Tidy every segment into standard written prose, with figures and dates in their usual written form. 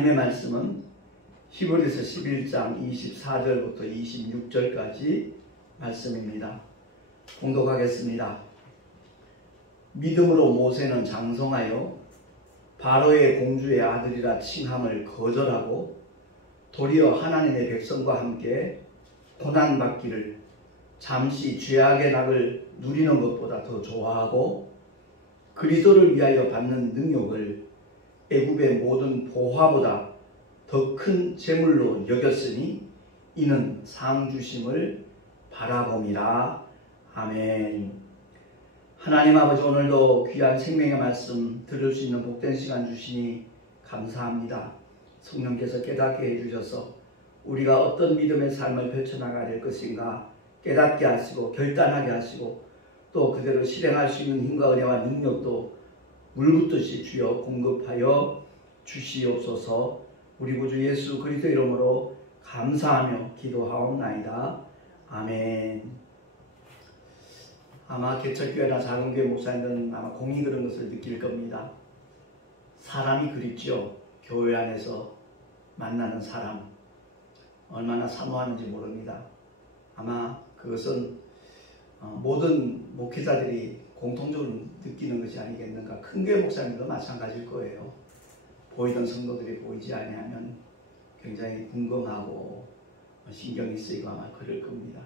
하나님의 말씀은 히브리서 11장 24절부터 26절까지 말씀입니다. 공독하겠습니다. 믿음으로 모세는 장성하여 바로의 공주의 아들이라 칭함을 거절하고 도리어 하나님의 백성과 함께 고난받기를 잠시 죄악의 낙을 누리는 것보다 더 좋아하고 그리스도를 위하여 받는 능력을 애굽의 모든 보화보다 더 큰 재물로 여겼으니 이는 상 주심을 바라봄이라. 아멘. 하나님 아버지, 오늘도 귀한 생명의 말씀 들을 수 있는 복된 시간 주시니 감사합니다. 성령께서 깨닫게 해주셔서 우리가 어떤 믿음의 삶을 펼쳐나가야 될 것인가 깨닫게 하시고 결단하게 하시고 또 그대로 실행할 수 있는 힘과 은혜와 능력도 물붓듯이 주여 공급하여 주시옵소서. 우리 구주 예수 그리스도 이름으로 감사하며 기도하옵나이다. 아멘. 아마 개척교회나 작은교회 목사님들은 아마 공이 그런 것을 느낄 겁니다. 사람이 그립죠. 교회 안에서 만나는 사람 얼마나 사모하는지 모릅니다. 아마 그것은 모든 목회자들이 공통적으로 느끼는 것이 아니겠는가. 큰 교회 목사님도 마찬가지일 거예요. 보이던 성도들이 보이지 아니하면 굉장히 궁금하고 신경이 쓰이고 아마 그럴 겁니다.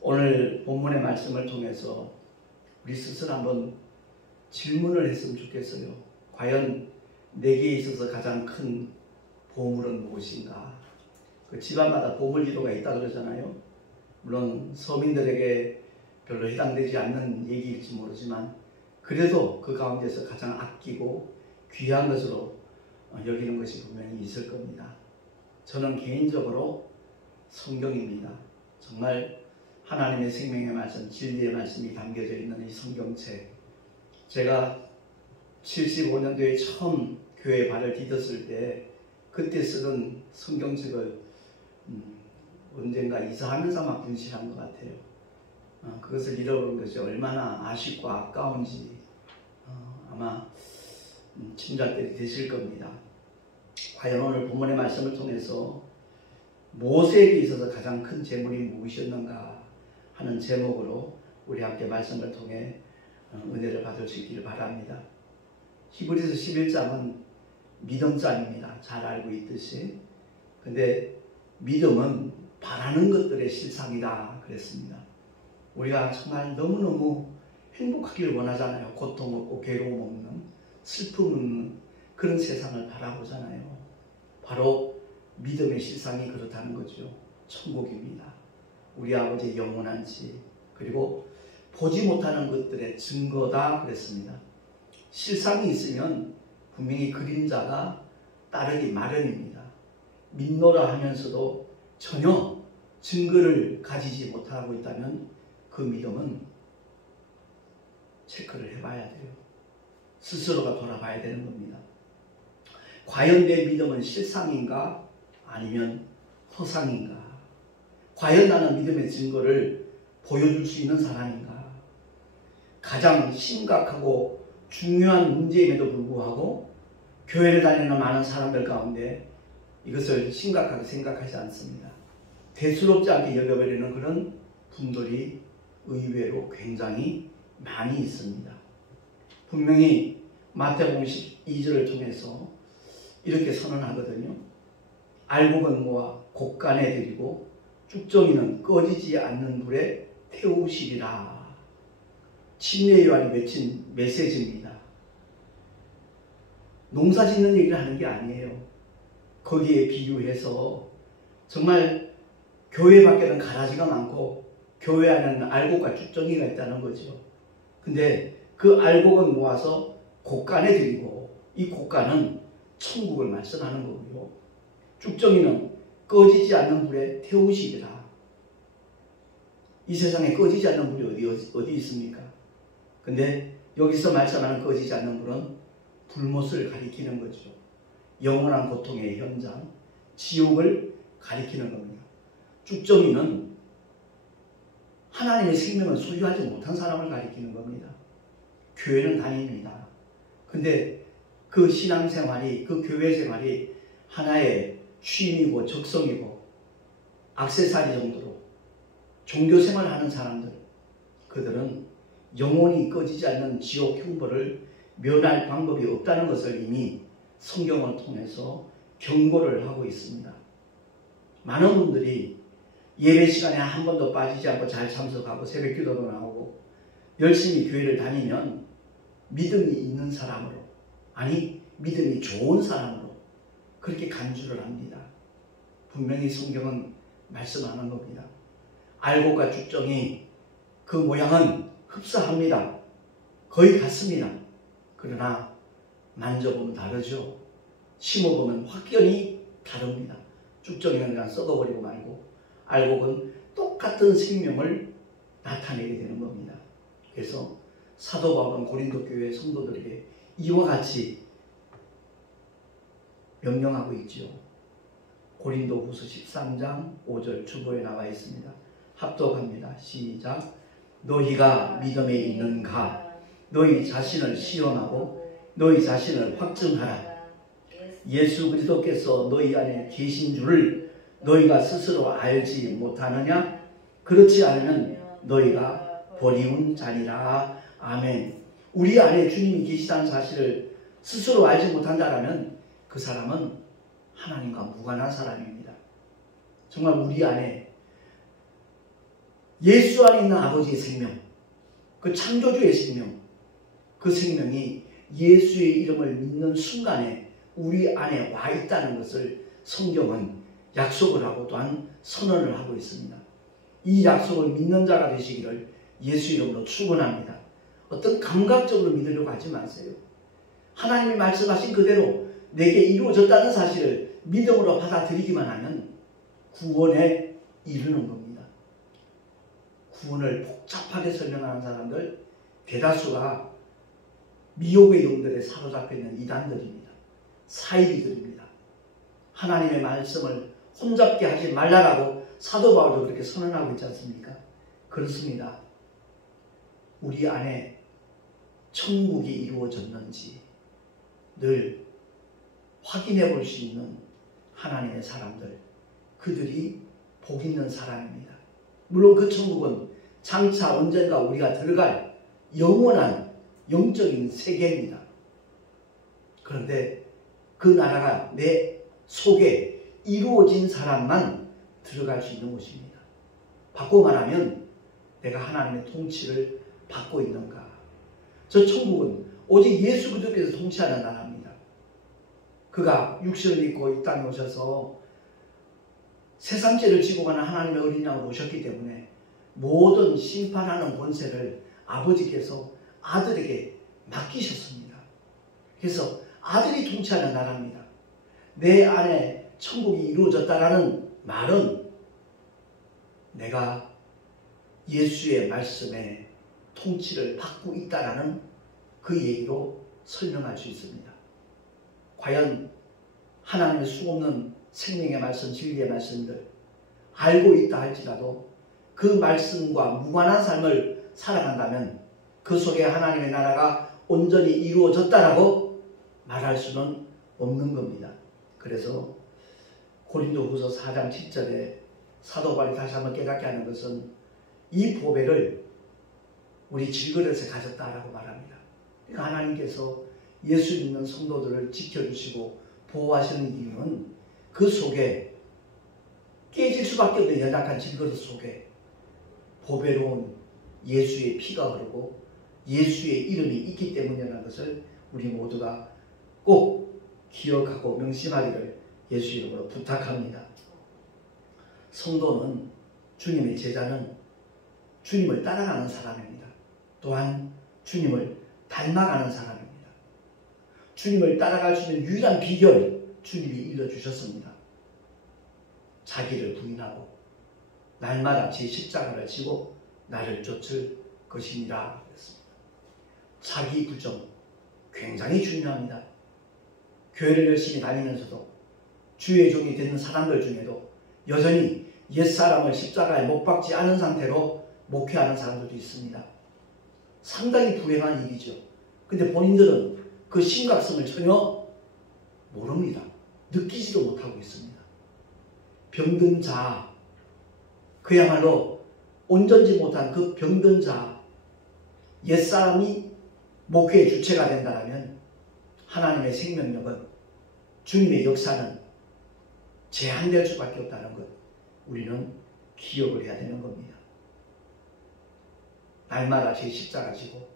오늘 본문의 말씀을 통해서 우리 스스로 한번 질문을 했으면 좋겠어요. 과연 내게 있어서 가장 큰 보물은 무엇인가? 그 집안마다 보물지도가 있다 그러잖아요. 물론 서민들에게 별로 해당되지 않는 얘기일지 모르지만 그래도 그 가운데서 가장 아끼고 귀한 것으로 여기는 것이 분명히 있을 겁니다. 저는 개인적으로 성경입니다. 정말 하나님의 생명의 말씀, 진리의 말씀이 담겨져 있는 이 성경책. 제가 75년도에 처음 교회에 발을 디뎠을 때 그때 쓰던 성경책을 언젠가 이사하면서 막 분실한 것 같아요. 그것을 잃어버린 것이 얼마나 아쉽고 아까운지 아마 짐작들이 되실 겁니다. 과연 오늘 본문의 말씀을 통해서 모세에게 있어서 가장 큰 재물이 무엇이었는가 하는 제목으로 우리 함께 말씀을 통해 은혜를 받을 수 있기를 바랍니다. 히브리서 11장은 믿음장입니다. 잘 알고 있듯이. 근데 믿음은 바라는 것들의 실상이다 그랬습니다. 우리가 정말 너무너무 행복하기를 원하잖아요. 고통 없고 괴로움 없는, 슬픔 없는 그런 세상을 바라보잖아요. 바로 믿음의 실상이 그렇다는 거죠. 천국입니다. 우리 아버지의 영원한 집, 그리고 보지 못하는 것들의 증거다 그랬습니다. 실상이 있으면 분명히 그림자가 따르기 마련입니다. 믿노라 하면서도 전혀 증거를 가지지 못하고 있다면 그 믿음은 체크를 해봐야 돼요. 스스로가 돌아봐야 되는 겁니다. 과연 내 믿음은 실상인가 아니면 허상인가? 과연 나는 믿음의 증거를 보여줄 수 있는 사람인가? 가장 심각하고 중요한 문제임에도 불구하고 교회를 다니는 많은 사람들 가운데 이것을 심각하게 생각하지 않습니다. 대수롭지 않게 여겨버리는 그런 분들이 의외로 굉장히 많이 있습니다. 분명히 마태복음 12절을 통해서 이렇게 선언하거든요. 알곡은 모아 곡간에 들이고 쭉정이는 꺼지지 않는 불에 태우시리라. 침례 요한이 외친 메시지입니다. 농사 짓는 얘기를 하는 게 아니에요. 거기에 비유해서 정말 교회 밖에는 가라지가 많고 교회 안에는 알곡과 쭉정이가 있다는 거죠. 근데 그 알곡은 모아서 곡간에 들이고 이 곡간은 천국을 말씀하는 거고요. 쭉정이는 꺼지지 않는 불에 태우시리라. 이 세상에 꺼지지 않는 불이 어디 있습니까? 근데 여기서 말씀하는 꺼지지 않는 불은 불못을 가리키는 거죠. 영원한 고통의 현장, 지옥을 가리키는 겁니다. 쭉정이는 하나님의 생명을 소유하지 못한 사람을 가리키는 겁니다. 교회는 다닙니다. 근데 그 신앙생활이, 그 교회생활이 하나의 취미고 적성이고 액세서리 정도로 종교생활을 하는 사람들, 그들은 영원히 꺼지지 않는 지옥 형벌을 면할 방법이 없다는 것을 이미 성경을 통해서 경고를 하고 있습니다. 많은 분들이 예배 시간에 한 번도 빠지지 않고 잘 참석하고 새벽 기도도 나오고 열심히 교회를 다니면 믿음이 있는 사람으로, 아니 믿음이 좋은 사람으로 그렇게 간주를 합니다. 분명히 성경은 말씀하는 겁니다. 알곡과 죽정이 그 모양은 흡사합니다. 거의 같습니다. 그러나 만져보면 다르죠. 심어보면 확연히 다릅니다. 죽정이는 그냥 썩어버리고 말고 알곡은 똑같은 생명을 나타내게 되는 겁니다. 그래서 사도 바울은 고린도 교회 성도들에게 이와 같이 명령하고 있지요. 고린도 후서 13장 5절 주보에 나와 있습니다. 합독합니다. 시작. 너희가 믿음에 있는가? 너희 자신을 시험하고 너희 자신을 확증하라. 예수 그리스도께서 너희 안에 계신 줄을 너희가 스스로 알지 못하느냐? 그렇지 않으면 너희가 버리운 자니라. 아멘. 우리 안에 주님이 계시다는 사실을 스스로 알지 못한다라면 그 사람은 하나님과 무관한 사람입니다. 정말 우리 안에 예수 안에 있는 아버지의 생명, 그 창조주의 생명, 그 생명이 예수의 이름을 믿는 순간에 우리 안에 와 있다는 것을 성경은 약속을 하고 또한 선언을 하고 있습니다. 이 약속을 믿는 자가 되시기를 예수 이름으로 축원합니다. 어떤 감각적으로 믿으려고 하지 마세요. 하나님이 말씀하신 그대로 내게 이루어졌다는 사실을 믿음으로 받아들이기만 하면 구원에 이르는 겁니다. 구원을 복잡하게 설명하는 사람들 대다수가 미혹의 영들에 사로잡혀 있는 이단들입니다. 사이비들입니다. 하나님의 말씀을 혼잡게 하지 말라라고 사도 바울도 그렇게 선언하고 있지 않습니까? 그렇습니다. 우리 안에 천국이 이루어졌는지 늘 확인해 볼 수 있는 하나님의 사람들, 그들이 복 있는 사람입니다. 물론 그 천국은 장차 언젠가 우리가 들어갈 영원한 영적인 세계입니다. 그런데 그 나라가 내 속에 이루어진 사람만 들어갈 수 있는 곳입니다. 바꿔 말하면 내가 하나님의 통치를 받고 있는가? 저 천국은 오직 예수 그리스도께서 통치하는 나라입니다. 그가 육신을 입고 이 땅에 오셔서 세상죄를 지고 가는 하나님의 어린 양으로 오셨기 때문에 모든 심판하는 권세를 아버지께서 아들에게 맡기셨습니다. 그래서 아들이 통치하는 나라입니다. 내 안에 천국이 이루어졌다라는 말은 내가 예수의 말씀에 통치를 받고 있다라는 그 얘기로 설명할 수 있습니다. 과연 하나님의 수없는 생명의 말씀, 진리의 말씀들 알고 있다 할지라도 그 말씀과 무관한 삶을 살아간다면 그 속에 하나님의 나라가 온전히 이루어졌다라고 말할 수는 없는 겁니다. 그래서 고린도후서 4장 7절에 사도 바울이 다시 한번 깨닫게 하는 것은 이 보배를 우리 질그릇에 가졌다라고 말합니다. 하나님께서 예수 믿는 성도들을 지켜주시고 보호하시는 이유는 그 속에 깨질 수밖에 없는 연약한 질그릇 속에 보배로운 예수의 피가 흐르고 예수의 이름이 있기 때문이라는 것을 우리 모두가 꼭 기억하고 명심하기를 예수 이름으로 부탁합니다. 성도는, 주님의 제자는 주님을 따라가는 사람입니다. 또한 주님을 닮아가는 사람입니다. 주님을 따라갈 수 있는 유일한 비결 주님이 일러주셨습니다. 자기를 부인하고 날마다 제 십자가를 지고 나를 쫓을 것이니라 그랬습니다. 자기 부정 굉장히 중요합니다. 교회를 열심히 다니면서도 주의 종이 되는 사람들 중에도 여전히 옛사람을 십자가에 못 박지 않은 상태로 목회하는 사람들도 있습니다. 상당히 불행한 일이죠. 근데 본인들은 그 심각성을 전혀 모릅니다. 느끼지도 못하고 있습니다. 병든 자, 그야말로 온전지 못한 그 병든 자, 옛사람이 목회의 주체가 된다면 하나님의 생명력은, 주님의 역사는 제한될 수밖에 없다는 것, 우리는 기억을 해야 되는 겁니다. 날마다 제 십자가 지고,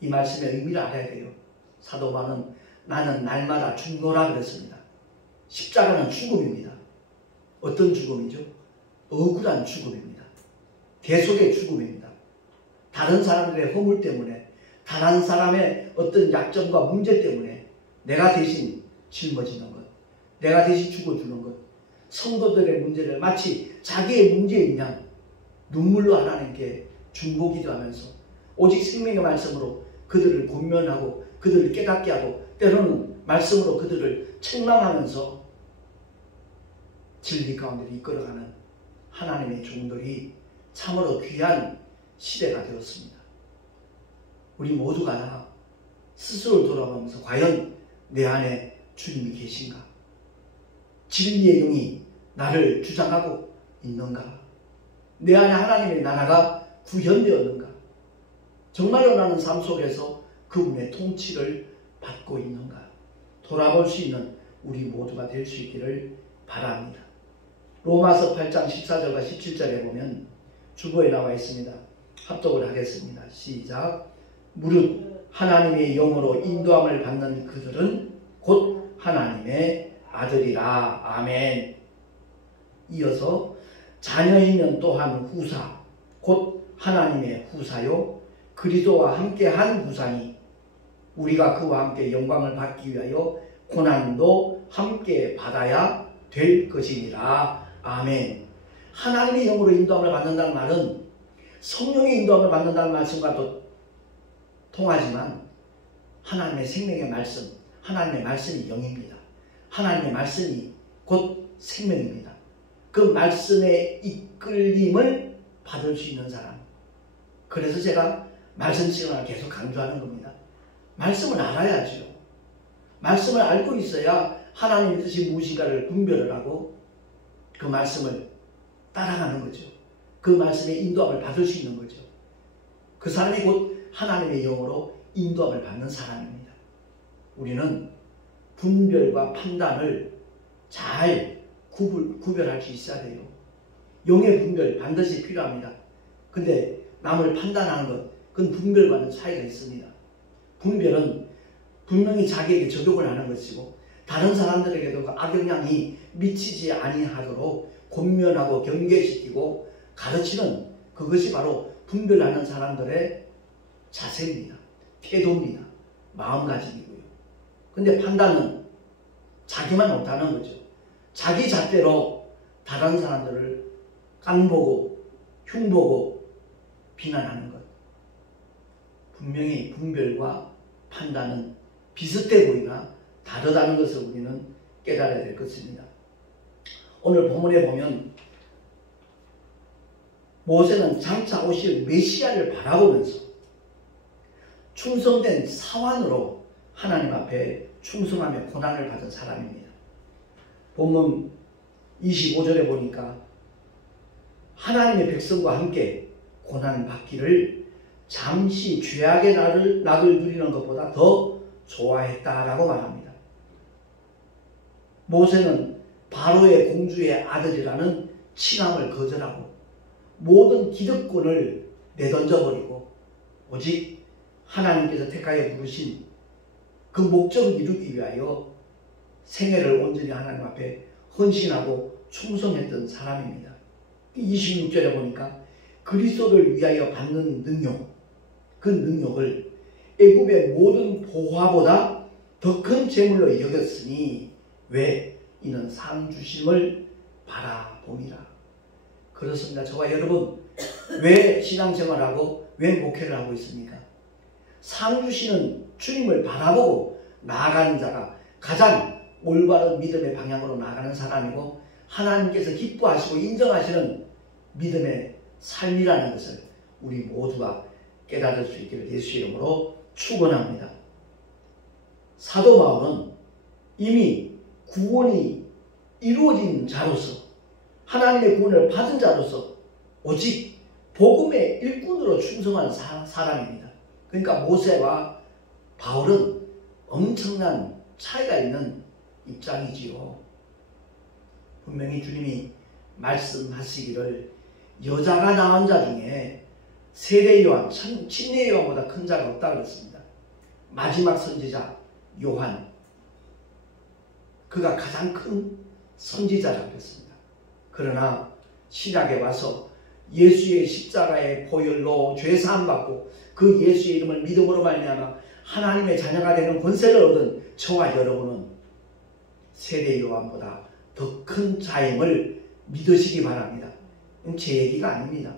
이 말씀의 의미를 알아야 돼요. 사도 바울은 나는 날마다 죽노라 그랬습니다. 십자가는 죽음입니다. 어떤 죽음이죠? 억울한 죽음입니다. 대속의 죽음입니다. 다른 사람들의 허물 때문에, 다른 사람의 어떤 약점과 문제 때문에 내가 대신 짊어지는 것, 내가 대신 죽어주는 것, 성도들의 문제를 마치 자기의 문제인 양 눈물로 하나님께 중보기도 하면서 오직 생명의 말씀으로 그들을 권면하고 그들을 깨닫게 하고 때로는 말씀으로 그들을 책망하면서 진리 가운데로 이끌어가는 하나님의 종들이 참으로 귀한 시대가 되었습니다. 우리 모두가 스스로를 돌아보면서 과연 내 안에 주님이 계신가? 진리의 영이 나를 주장하고 있는가? 내 안에 하나님의 나라가 구현되었는가? 정말로 나는 삶 속에서 그분의 통치를 받고 있는가? 돌아볼 수 있는 우리 모두가 될 수 있기를 바랍니다. 로마서 8장 14절과 17절에 보면 주보에 나와 있습니다. 합독을 하겠습니다. 시작. 무릇 하나님의 영으로 인도함을 받는 그들은 곧 하나님의 아들이라. 아멘. 이어서 자녀이면 또한 후사, 곧 하나님의 후사요 그리스도와 함께한 후사니 우리가 그와 함께 영광을 받기 위하여 고난도 함께 받아야 될 것이니라. 아멘. 하나님의 영으로 인도함을 받는다는 말은 성령의 인도함을 받는다는 말씀과도 통하지만 하나님의 생명의 말씀, 하나님의 말씀이 영입니다. 하나님의 말씀이 곧 생명입니다. 그 말씀의 이끌림을 받을 수 있는 사람. 그래서 제가 말씀 시간을 계속 강조하는 겁니다. 말씀을 알아야죠. 말씀을 알고 있어야 하나님의 뜻이 무엇인가를 분별을 하고 그 말씀을 따라가는 거죠. 그 말씀의 인도함을 받을 수 있는 거죠. 그 사람이 곧 하나님의 영으로 인도함을 받는 사람입니다. 우리는 분별과 판단을 잘 구별할 수 있어야 돼요. 영의 분별 반드시 필요합니다. 근데 남을 판단하는 것, 그건 분별과는 차이가 있습니다. 분별은 분명히 자기에게 적용을 하는 것이고 다른 사람들에게도 그 악영향이 미치지 아니하도록 권면하고 경계시키고 가르치는 그것이 바로 분별하는 사람들의 자세입니다. 태도입니다. 마음가짐이고요. 근데 판단은 자기만 못하는 거죠. 자기 잣대로 다른 사람들을 깐보고 흉보고 비난하는 것. 분명히 분별과 판단은 비슷해 보이나 다르다는 것을 우리는 깨달아야 될 것입니다. 오늘 본문에 보면 모세는 장차 오실 메시아를 바라보면서 충성된 사환으로 하나님 앞에 충성하며 고난을 받은 사람입니다. 본문 25절에 보니까 하나님의 백성과 함께 고난을 받기를 잠시 죄악의 낙을 누리는 것보다 더 좋아했다라고 말합니다. 모세는 바로의 공주의 아들이라는 칭함을 거절하고 모든 기득권을 내던져버리고 오직 하나님께서 택하여 부르신 그 목적을 이루기 위하여 생애를 온전히 하나님 앞에 헌신하고 충성했던 사람입니다. 26절에 보니까 그리스도를 위하여 받는 능력, 그 능력을 애굽의 모든 보화보다 더 큰 재물로 여겼으니 왜? 이는 상 주심을 바라봄이라. 그렇습니다. 저와 여러분 왜 신앙생활하고 왜 목회를 하고 있습니까? 상 주시는 주님을 바라보고 나아가는 자가 가장 올바른 믿음의 방향으로 나아가는 사람이고 하나님께서 기뻐하시고 인정하시는 믿음의 삶이라는 것을 우리 모두가 깨달을 수 있기를 예수의 이름으로 축원합니다. 사도 바울은 이미 구원이 이루어진 자로서 하나님의 구원을 받은 자로서 오직 복음의 일꾼으로 충성한 사람입니다. 그러니까 모세와 바울은 엄청난 차이가 있는 입장이지요. 분명히 주님이 말씀하시기를 여자가 낳은 자 중에 세례 요한, 침례 요한보다 큰 자가 없다 그랬습니다. 마지막 선지자 요한, 그가 가장 큰 선지자라고 했습니다. 그러나 신약에 와서 예수의 십자가의 보혈로 죄사함 받고 그 예수의 이름을 믿음으로 말미암아 하나님의 자녀가 되는 권세를 얻은 저와 여러분은 세례 요한보다 더 큰 자임을 믿으시기 바랍니다. 제 얘기가 아닙니다.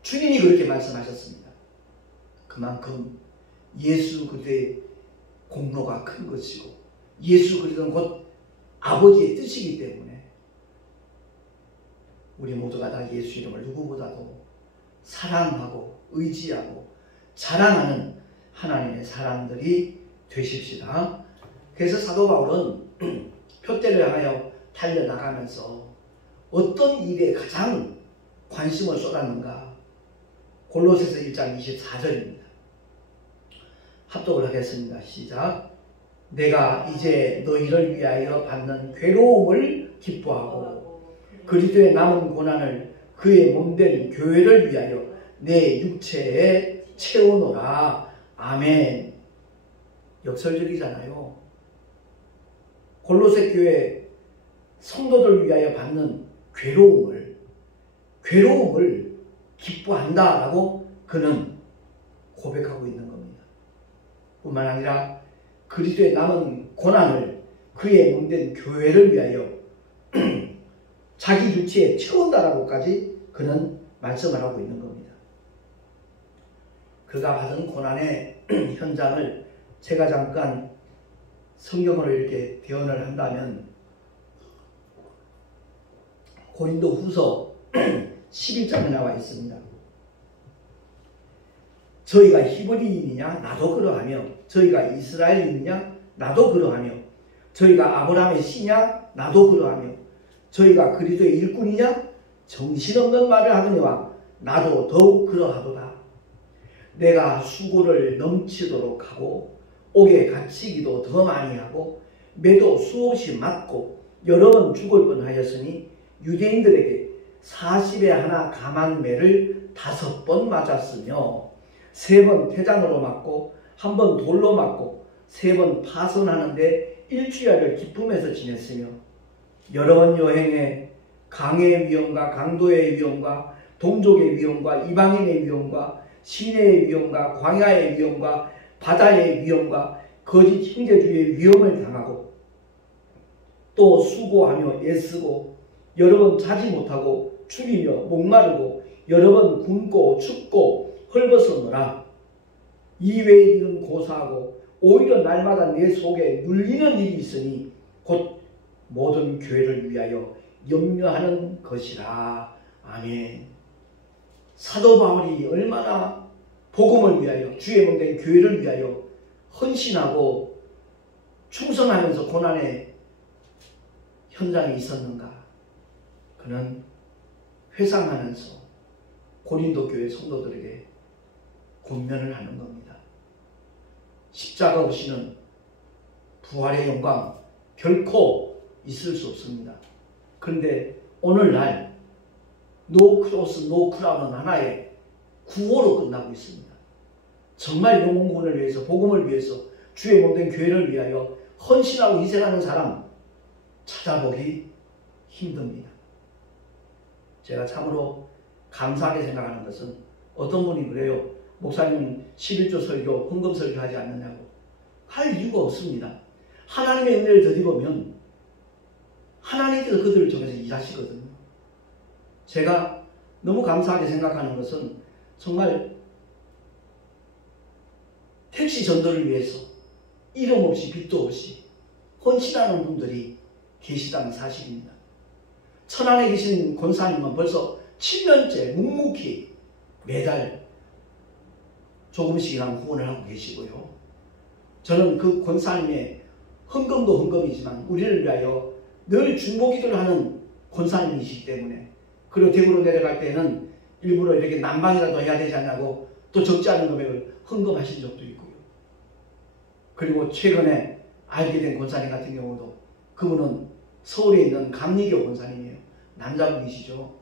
주님이 그렇게 말씀하셨습니다. 그만큼 예수 그리스도의 공로가 큰 것이고 예수 그리스도는 곧 아버지의 뜻이기 때문에 우리 모두가 다 예수 이름을 누구보다도 사랑하고 의지하고 자랑하는 하나님의 사람들이 되십시다. 그래서 사도 바울은 표대를 향하여 달려나가면서 어떤 일에 가장 관심을 쏟았는가? 골로새서 1장 24절입니다. 합독을 하겠습니다. 시작. 내가 이제 너희를 위하여 받는 괴로움을 기뻐하고 그리스도의 남은 고난을 그의 몸된 교회를 위하여 내 육체에 채우노라. 아멘. 역설적이잖아요. 골로새 교회 성도들 위하여 받는 괴로움을 기뻐한다라고 그는 고백하고 있는 겁니다. 뿐만 아니라 그리스도의 남은 고난을 그의 몸된 교회를 위하여 자기 육체에 채운다라고까지 그는 말씀을 하고 있는 겁니다. 그가 받은 고난의 현장을 제가 잠깐 성경으로 이렇게 대언을 한다면 고린도 후서 11장에 나와 있습니다. 저희가 히브리인이냐? 나도 그러하며 저희가 이스라엘인이냐? 나도 그러하며 저희가 아브라함의 씨냐? 나도 그러하며 저희가 그리스도의 일꾼이냐? 정신없는 말을 하느니와 나도 더욱 그러하도다. 내가 수고를 넘치도록 하고 옥에 갇히기도 더 많이 하고 매도 수없이 맞고 여러 번 죽을 뻔하였으니 유대인들에게 40에 하나 감한 매를 5번 맞았으며 3번 태장으로 맞고 1번 돌로 맞고 3번 파선하는데 일주일을 기쁨에서 지냈으며 여러 번 여행에 강의 위험과 강도의 위험과 동족의 위험과 이방인의 위험과 시내의 위험과 광야의 위험과 바다의 위험과 거짓 형제주의의 위험을 당하고 또 수고하며 애쓰고 여러 번 자지 못하고 죽이며 목마르고 여러 번 굶고 춥고 헐벗었노라. 이외의 일은 고사하고 오히려 날마다 내 속에 눌리는 일이 있으니 곧 모든 교회를 위하여 염려하는 것이라. 아멘. 사도 바울이 얼마나 복음을 위하여 주의 몸된 교회를 위하여 헌신하고 충성하면서 고난의 현장에 있었는가. 그는 회상하면서 고린도 교회 성도들에게 권면을 하는 겁니다. 십자가 없이는 부활의 영광 결코 있을 수 없습니다. 그런데 오늘날 노 크로스 노 크라운은 하나의 구호로 끝나고 있습니다. 정말 영혼구원을 위해서 복음을 위해서 주의 몸된 교회를 위하여 헌신하고 희생하는 사람 찾아보기 힘듭니다. 제가 참으로 감사하게 생각하는 것은 어떤 분이 그래요. 목사님 11조 설교, 헌금 설교 하지 않느냐고. 할 이유가 없습니다. 하나님의 은혜를 덧입으면 하나님께서 그들을 통해서 일하시거든요. 제가 너무 감사하게 생각하는 것은 정말 택시 전도를 위해서 이름 없이 빚도 없이 헌신하는 분들이 계시다는 사실입니다. 천안에 계신 권사님은 벌써 7년째 묵묵히 매달 조금씩이나마 후원을 하고 계시고요. 저는 그 권사님의 헌금도 헌금이지만 우리를 위하여 늘 중보기도를 하는 권사님이시기 때문에, 그리고 대구로 내려갈 때는 일부러 이렇게 난방이라도 해야 되지 않냐고 또 적지 않은 금액을 헌금하신 적도 있고요. 그리고 최근에 알게 된 권사님 같은 경우도, 그분은 서울에 있는 감리교 권사님이에요. 남자분이시죠.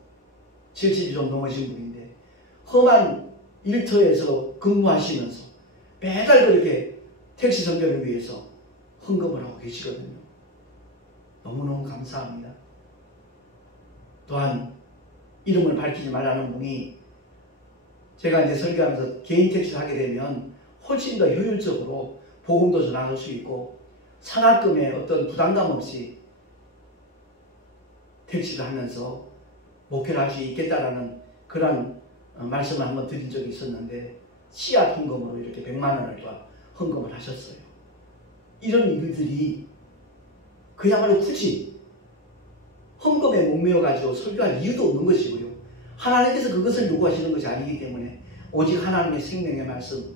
70이 좀 넘으신 분인데 험한 일터에서 근무하시면서 매달 그렇게 택시 선교를 위해서 헌금을 하고 계시거든요. 너무너무 감사합니다. 또한 이름을 밝히지 말라는 분이, 제가 이제 설교하면서 개인 택시를 하게 되면 훨씬 더 효율적으로 복음도 전할 수 있고 산학금에 어떤 부담감 없이 택시를 하면서 목회를 할 수 있겠다라는 그런 말씀을 한번 드린 적이 있었는데, 씨앗 헌금으로 이렇게 100만 원을 또 헌금을 하셨어요. 이런 일들이 그야말로 굳이 헌금에 목매어가지고 설교할 이유도 없는 것이고요. 하나님께서 그것을 요구하시는 것이 아니기 때문에 오직 하나님의 생명의 말씀,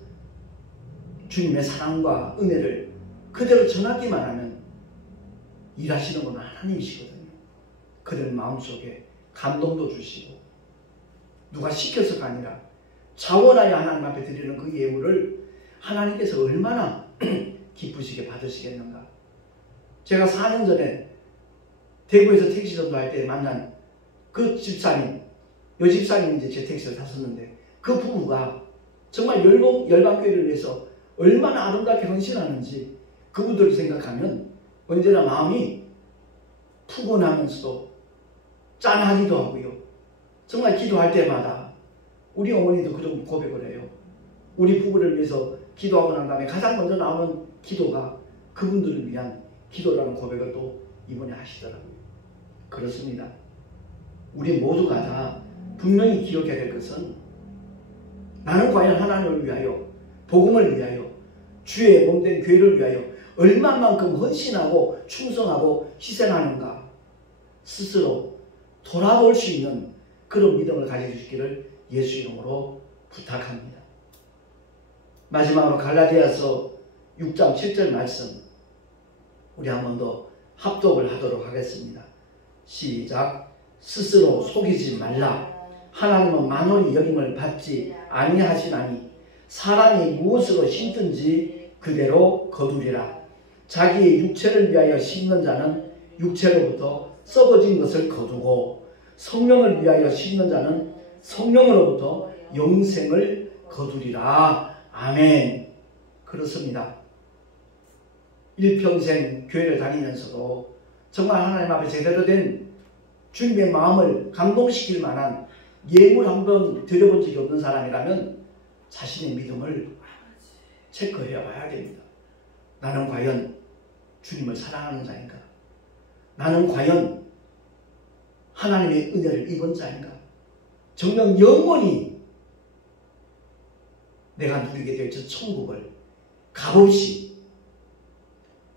주님의 사랑과 은혜를 그대로 전하기만 하면 일하시는 건 하나님이시거든요. 그들 마음속에 감동도 주시고, 누가 시켜서가 아니라 자원하여 하나님 앞에 드리는 그 예물을 하나님께서 얼마나 기쁘시게 받으시겠는가. 제가 4년 전에 대구에서 택시 전도할 때 만난 그 집사님, 여집사님이 이제 제 택시를 탔었는데, 그 부부가 정말 열방교회를 위해서 얼마나 아름답게 헌신하는지 그분들을 생각하면 언제나 마음이 푸근하면서도 짠하기도 하고요. 정말 기도할 때마다 우리 어머니도 그런 고백을 해요. 우리 부부를 위해서 기도하고 난 다음에 가장 먼저 나오는 기도가 그분들을 위한 기도라는 고백을 또 이번에 하시더라고요. 그렇습니다. 우리 모두가 다 분명히 기억해야 될 것은, 나는 과연 하나님을 위하여, 복음을 위하여, 주의 몸된 교회를 위하여 얼마만큼 헌신하고 충성하고 희생하는가, 스스로 돌아볼 수 있는 그런 믿음을 가져주시기를 예수 이름으로 부탁합니다. 마지막으로 갈라디아서 6장 7절 말씀 우리 한 번 더 합독을 하도록 하겠습니다. 시작. 스스로 속이지 말라. 하나님은 만원이 여김을 받지 아니하시나니 사람이 무엇으로 심든지 그대로 거두리라. 자기의 육체를 위하여 심는 자는 육체로부터 썩어진 것을 거두고, 성령을 위하여 심는 자는 성령으로부터 영생을 거두리라. 아멘. 그렇습니다. 일평생 교회를 다니면서도 정말 하나님 앞에 제대로 된 주님의 마음을 감동시킬 만한 예물 한번 드려본 적이 없는 사람이라면 자신의 믿음을 체크해 봐야 됩니다. 나는 과연 주님을 사랑하는 자인가? 나는 과연 하나님의 은혜를 입은 자인가? 정녕 영원히 내가 누리게 될 저 천국을 값없이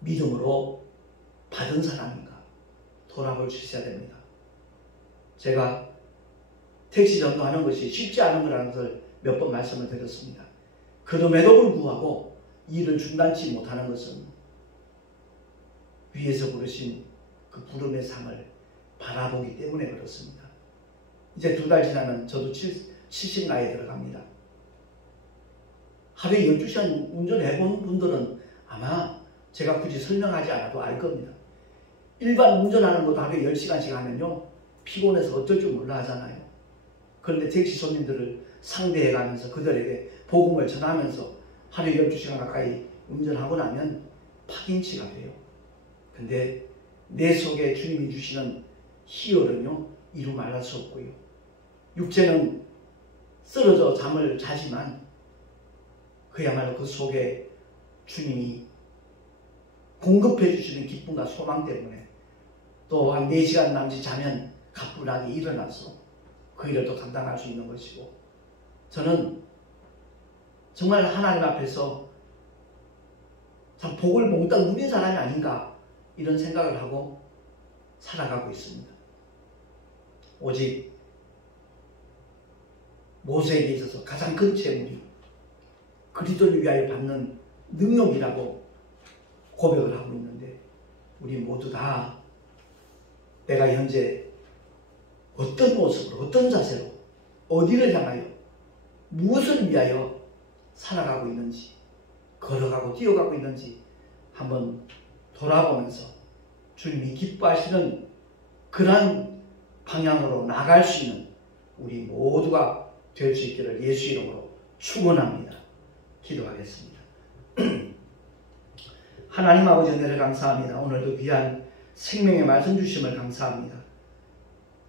믿음으로 받은 사람인가? 돌아볼 수 있어야 됩니다. 제가 택시 전도하는 것이 쉽지 않은 거라는 것을 몇 번 말씀을 드렸습니다. 그럼에도 불구하고 일을 중단치 못하는 것은 위에서 부르신 그 부름의 상을 바라보기 때문에 그렇습니다. 이제 2달 지나면 저도 70 나이에 들어갑니다. 하루에 12시간 운전해본 분들은 아마 제가 굳이 설명하지 않아도 알 겁니다. 일반 운전하는 것도 하루에 10시간씩 하면요, 피곤해서 어쩔 줄 몰라 하잖아요. 그런데 택시 손님들을 상대해가면서 그들에게 복음을 전하면서 하루에 12시간 가까이 운전하고 나면 파김치가 돼요. 근데 내 속에 주님이 주시는 희열은요, 이루 말할 수 없고요. 육체는 쓰러져 잠을 자지만 그야말로 그 속에 주님이 공급해 주시는 기쁨과 소망 때문에 또 한 4시간 남짓 자면 가뿐하게 일어나서 그 일을 또 감당할 수 있는 것이고, 저는 정말 하나님 앞에서 참 복을 몽땅 누린 사람이 아닌가 이런 생각을 하고 살아가고 있습니다. 오직 모세에게 있어서 가장 큰 재물이 그리스도를 위하여 받는 능력이라고 고백을 하고 있는데, 우리 모두 다 내가 현재 어떤 모습으로, 어떤 자세로, 어디를 향하여, 무엇을 위하여 살아가고 있는지, 걸어가고 뛰어가고 있는지 한번 돌아보면서 주님이 기뻐하시는 그러한 방향으로 나갈 수 있는 우리 모두가 될 수 있기를 예수 이름으로 축원합니다. 기도하겠습니다. 하나님 아버지 은혜를 감사합니다. 오늘도 귀한 생명의 말씀 주심을 감사합니다.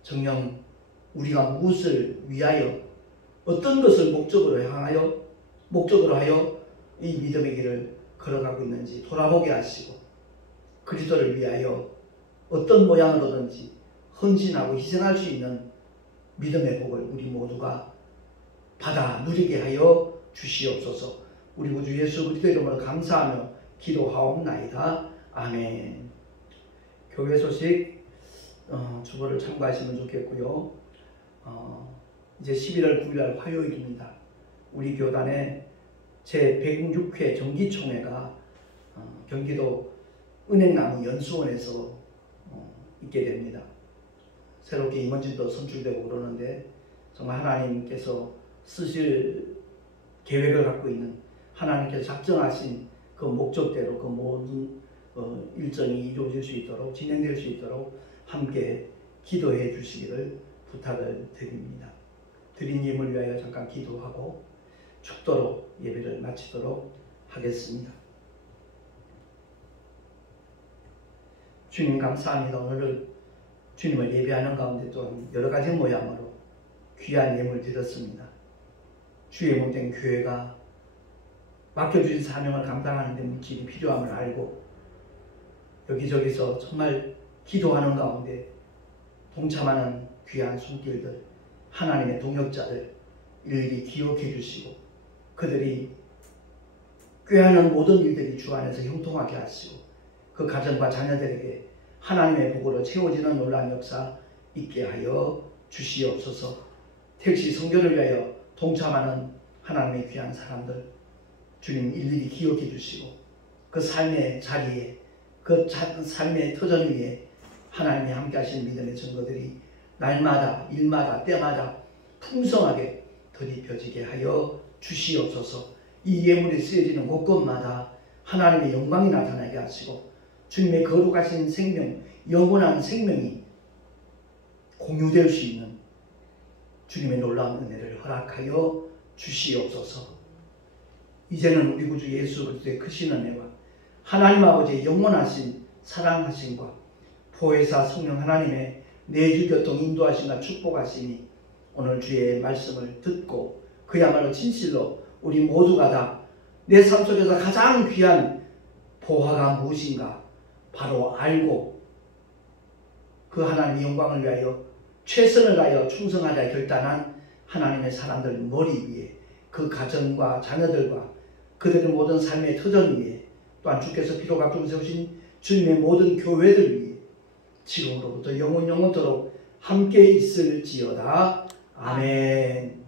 정녕 우리가 무엇을 위하여 어떤 것을 목적으로 하여 이 믿음의 길을 걸어가고 있는지 돌아보게 하시고 그리스도를 위하여 어떤 모양으로든지 헌신하고 희생할 수 있는 믿음의 복을 우리 모두가 받아 누리게 하여 주시옵소서. 우리 구주 예수 그리스도 이름으로 감사하며 기도하옵나이다. 아멘. 교회 소식 주보를 참고하시면 좋겠고요. 이제 11월 9일 화요일입니다. 우리 교단의 제106회 정기총회가 경기도 은행나무 연수원에서 있게 됩니다. 새롭게 임원진도 선출되고 그러는데 정말 하나님께서 쓰실 계획을 갖고 있는 하나님께서 작정하신 그 목적대로 그 모든 일정이 이루어질 수 있도록 진행될 수 있도록 함께 기도해 주시기를 부탁을 드립니다. 드린 예물 위하여 잠깐 기도하고 축도로 예배를 마치도록 하겠습니다. 주님 감사합니다. 오늘 주님을 예배하는 가운데 또한 여러 가지 모양으로 귀한 예물 드렸습니다. 주의 몸된 교회가 맡겨주신 사명을 감당하는 데 물질이 필요함을 알고 여기저기서 정말 기도하는 가운데 동참하는 귀한 손길들, 하나님의 동역자들 일일이 기억해 주시고 그들이 꾀하는 모든 일들이 주 안에서 형통하게 하시고 그 가정과 자녀들에게 하나님의 복으로 채워지는 놀라운 역사 있게 하여 주시옵소서. 택시 선교를 위하여 동참하는 하나님의 귀한 사람들 주님 일일이 기억해 주시고 그 삶의 자리에 그 삶의 터전 위에 하나님이 함께 하시는 믿음의 증거들이 날마다 일마다 때마다 풍성하게 덧입혀지게 하여 주시옵소서. 이 예물이 쓰여지는 곳곳마다 하나님의 영광이 나타나게 하시고 주님의 거룩하신 생명, 영원한 생명이 공유될 수 있는 주님의 놀라운 은혜를 허락하여 주시옵소서. 이제는 우리 구주 예수 그리스도의 크신 은혜와 하나님 아버지의 영원하신 사랑하심과 보혜사 성령 하나님의 내주 교통 인도하심과 축복하심이 오늘 주의 말씀을 듣고 그야말로 진실로 우리 모두가 다 내 삶 속에서 가장 귀한 보화가 무엇인가 바로 알고 그 하나님의 영광을 위하여 최선을 다하여 충성하자 결단한 하나님의 사람들 머리 위에 그 가정과 자녀들과 그들의 모든 삶의 터전 위에 또한 주께서 피로 값주고 세우신 주님의 모든 교회들 위에 지금으로부터 영원토록 함께 있을지어다. 아멘.